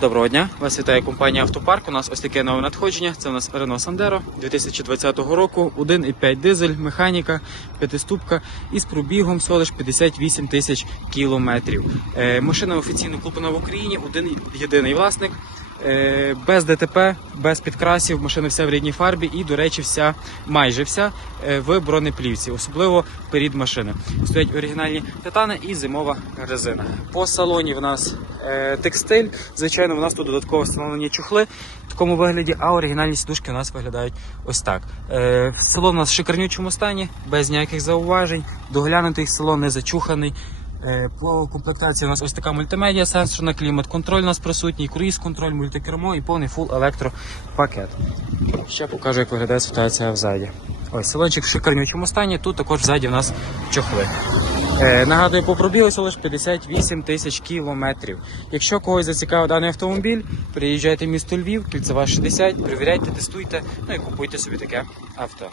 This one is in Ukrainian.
Доброго дня, вас вітає компанія Автопарк. У нас ось таке нове надходження. Це у нас Renault Sandero 2020 року, 1,5 дизель, механіка, п'ятиступка із пробігом всього лиш 58 тисяч кілометрів. Е, машина офіційно куплена в Україні, один єдиний власник. Е, без ДТП, без підкрасів, машина вся в рідній фарбі і, до речі, вся, майже вся е, в бронеплівці, особливо перед машини. Стоять оригінальні титани і зимова резина. По салоні в нас е, текстиль. Звичайно, в нас тут додатково встановлені чухли в такому вигляді, а оригінальні сідушки у нас виглядають ось так. Салон у нас в шикарнючому стані, без ніяких зауважень. Доглянутий салон не зачуханий. Е, По комплектації у нас ось така мультимедіа, сенсорна клімат-контроль у нас присутній, круїз-контроль, мультикермо і повний фул електропакет. Ще покажу, як виглядає ситуація взаді. Ось салончик в шикарнючому стані. Тут також ззаді в нас чохли. Е, нагадую, по пробігу лише 58 тисяч кілометрів. Якщо когось зацікавив даний автомобіль, приїжджайте в місто Львів, кільцева 60, перевіряйте, тестуйте, ну і купуйте собі таке авто.